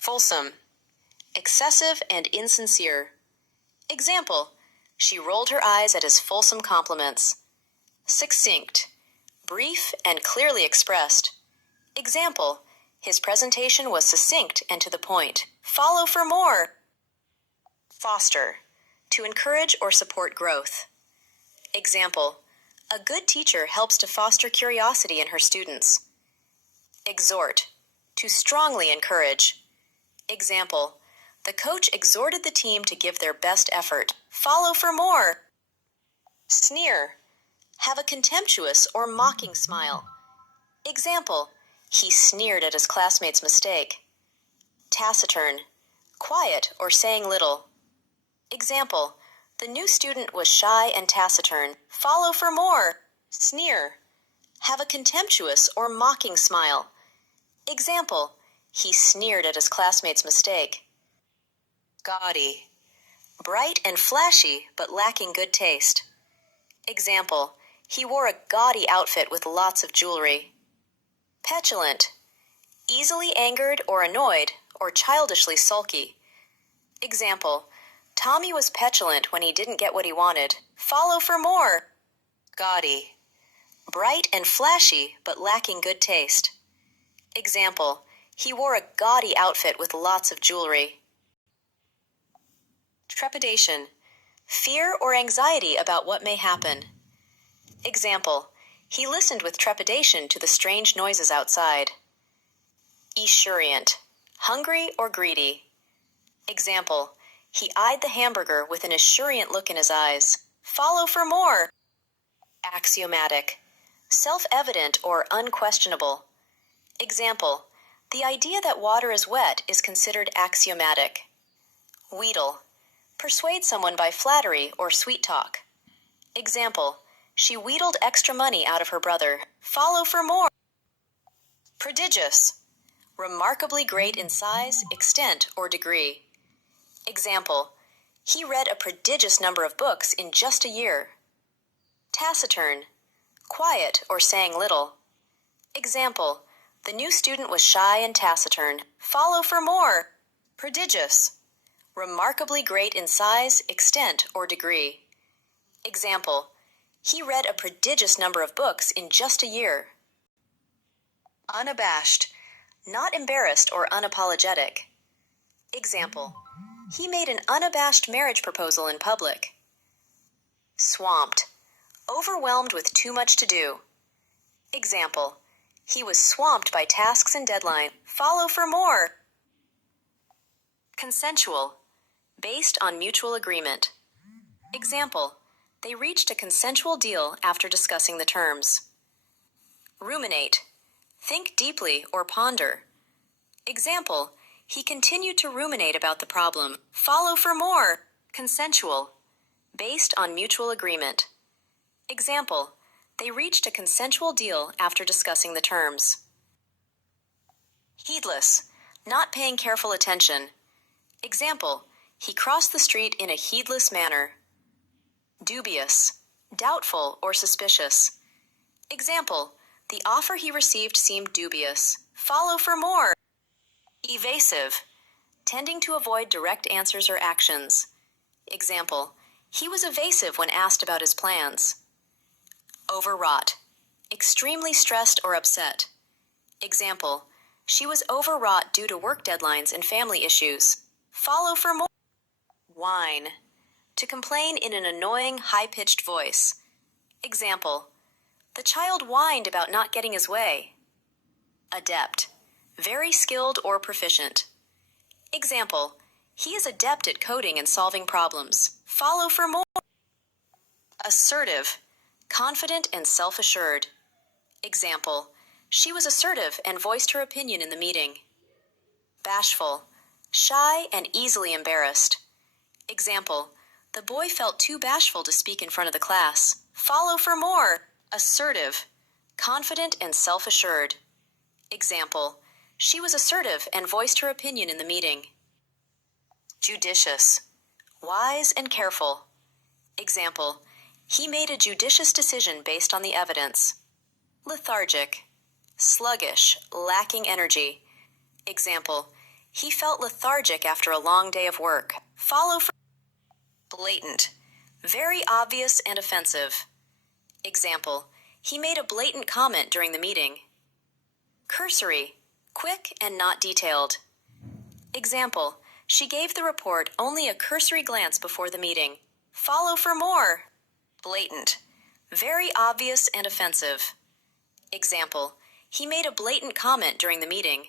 Fulsome. Excessive and insincere. Example, she rolled her eyes at his fulsome compliments. Succinct. Brief and clearly expressed. Example, his presentation was succinct and to the point. Follow for more. Foster. To encourage or support growth. Example, a good teacher helps to foster curiosity in her students. Exhort. To strongly encourage. Example, the coach exhorted the team to give their best effort. Follow for more. Sneer. Have a contemptuous or mocking smile. Example, he sneered at his classmate's mistake. Taciturn. Quiet or saying little. Example, the new student was shy and taciturn. Follow for more. Sneer. Have a contemptuous or mocking smile. Example, he sneered at his classmate's mistake. Gaudy. Bright and flashy, but lacking good taste. Example, he wore a gaudy outfit with lots of jewelry. Petulant. Easily angered or annoyed, or childishly sulky. Example, Tommy was petulant when he didn't get what he wanted. Follow for more. Gaudy. Bright and flashy, but lacking good taste. Example, he wore a gaudy outfit with lots of jewelry. Trepidation. Fear or anxiety about what may happen. Example, he listened with trepidation to the strange noises outside. Esurient. Hungry or greedy. Example, he eyed the hamburger with an esurient look in his eyes. Follow for more. Axiomatic. Self-evident or unquestionable. Example, the idea that water is wet is considered axiomatic. Wheedle. Persuade someone by flattery or sweet talk. Example, she wheedled extra money out of her brother. Follow for more. Prodigious. Remarkably great in size, extent, or degree. Example, he read a prodigious number of books in just a year. Taciturn. Quiet or saying little. Example, the new student was shy and taciturn. Follow for more. Prodigious. Remarkably great in size, extent, or degree. Example, he read a prodigious number of books in just a year. Unabashed. Not embarrassed or unapologetic. Example, he made an unabashed marriage proposal in public. Swamped. Overwhelmed with too much to do. Example, he was swamped by tasks and deadline. Follow for more. Consensual. Based on mutual agreement. Example, they reached a consensual deal after discussing the terms. Ruminate. Think deeply or ponder. Example, he continued to ruminate about the problem. Follow for more. Consensual. Based on mutual agreement. Example, they reached a consensual deal after discussing the terms. Heedless. Not paying careful attention. Example, he crossed the street in a heedless manner. Dubious. Doubtful or suspicious. Example, the offer he received seemed dubious. Follow for more. Evasive. Tending to avoid direct answers or actions. Example, he was evasive when asked about his plans. Overwrought. Extremely stressed or upset. Example, she was overwrought due to work deadlines and family issues. Follow for more. Whine. To complain in an annoying, high-pitched voice. Example, the child whined about not getting his way. Adept. Very skilled or proficient. Example, he is adept at coding and solving problems. Follow for more. Assertive. Confident and self-assured. Example, she was assertive and voiced her opinion in the meeting. Bashful. Shy and easily embarrassed. Example, the boy felt too bashful to speak in front of the class. Follow for more. Assertive. Confident and self-assured. Example, she was assertive and voiced her opinion in the meeting. Judicious. Wise and careful. Example, he made a judicious decision based on the evidence. Lethargic. Sluggish, lacking energy. Example, He felt lethargic after a long day of work. Follow for blatant. Very obvious and offensive. Example, he made a blatant comment during the meeting. Cursory. Quick and not detailed. Example, she gave the report only a cursory glance before the meeting. Follow for more. Blatant. Very obvious and offensive. Example, he made a blatant comment during the meeting.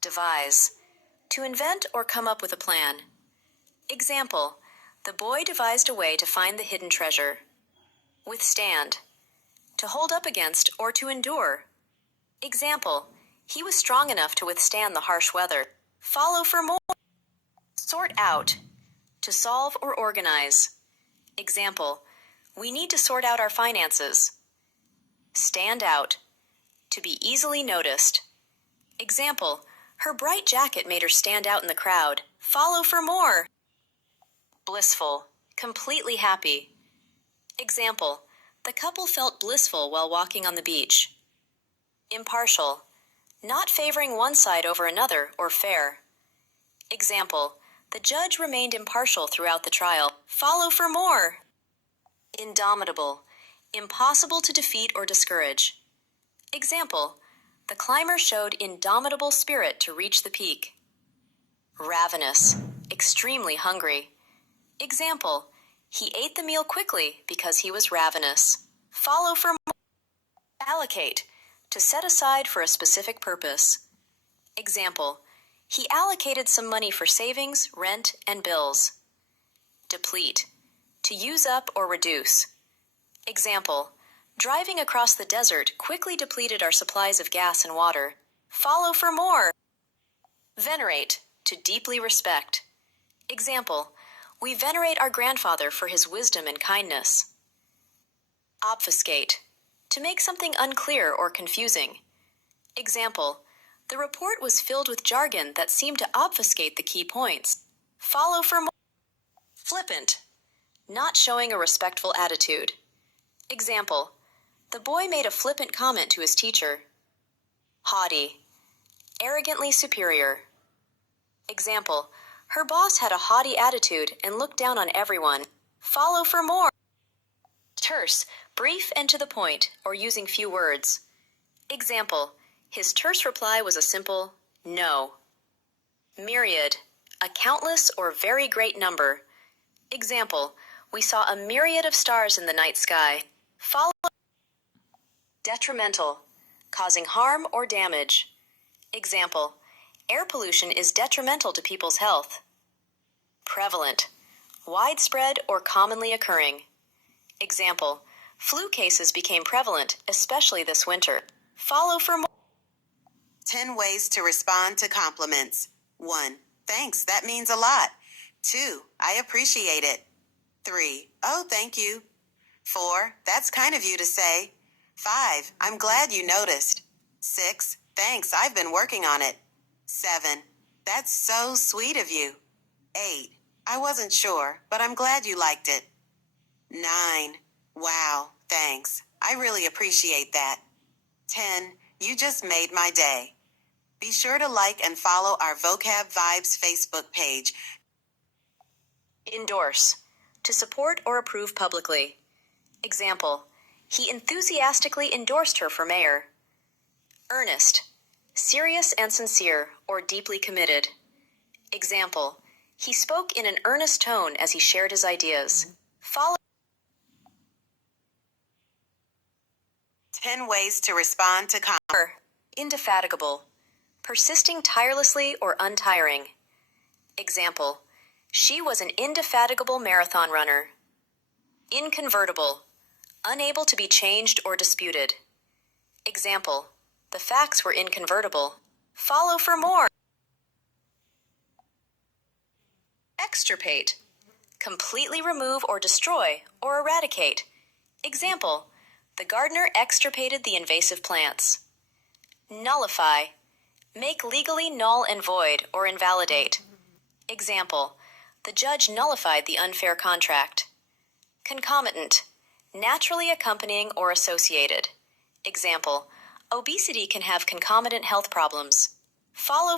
Devise. To invent or come up with a plan. Example, the boy devised a way to find the hidden treasure. Withstand. To hold up against or to endure. Example, he was strong enough to withstand the harsh weather. Follow for more. Sort out. To solve or organize. Example, we need to sort out our finances. Stand out. To be easily noticed. Example, her bright jacket made her stand out in the crowd. Follow for more. Blissful. Completely happy. Example, the couple felt blissful while walking on the beach. Impartial. Not favoring one side over another or fair. Example, the judge remained impartial throughout the trial. Follow for more. Indomitable. Impossible to defeat or discourage. Example, the climber showed indomitable spirit to reach the peak. Ravenous. Extremely hungry. Example, he ate the meal quickly because he was ravenous. Follow for more. Allocate. To set aside for a specific purpose. Example, he allocated some money for savings, rent, and bills. Deplete. To use up or reduce. Example, driving across the desert quickly depleted our supplies of gas and water. Follow for more. Venerate. To deeply respect. Example, we venerate our grandfather for his wisdom and kindness. Obfuscate. To make something unclear or confusing. Example, the report was filled with jargon that seemed to obfuscate the key points. Follow for more. Flippant. Not showing a respectful attitude. Example, the boy made a flippant comment to his teacher. Haughty. Arrogantly superior. Example, her boss had a haughty attitude and looked down on everyone. Follow for more. Terse. Brief and to the point, or using few words. Example, his terse reply was a simple no. Myriad. A countless or very great number. Example, we saw a myriad of stars in the night sky. Follow. Detrimental. Causing harm or damage. Example, air pollution is detrimental to people's health. Prevalent. Widespread or commonly occurring. Example, flu cases became prevalent, especially this winter. Follow for more. 10 ways to respond to compliments. 1. Thanks, that means a lot. 2. I appreciate it. 3. Oh, thank you. 4. That's kind of you to say. 5. I'm glad you noticed. 6. Thanks, I've been working on it. 7. That's so sweet of you. 8. I wasn't sure, but I'm glad you liked it. 9. Wow, thanks. I really appreciate that. 10. You just made my day. Be sure to like and follow our Vocab Vibes Facebook page. Endorse. To support or approve publicly. Example, he enthusiastically endorsed her for mayor. Earnest. Serious and sincere or deeply committed. Example, he spoke in an earnest tone as he shared his ideas. Follow. 10 ways to respond to Indefatigable. Persisting tirelessly or untiring. Example, she was an indefatigable marathon runner. Inconvertible. Unable to be changed or disputed. Example, the facts were inconvertible. Follow for more. Extirpate. Completely remove or destroy or eradicate. Example, the gardener extirpated the invasive plants. Nullify. Make legally null and void or invalidate. Example, the judge nullified the unfair contract. Concomitant. Naturally accompanying or associated. Example, obesity can have concomitant health problems. Follow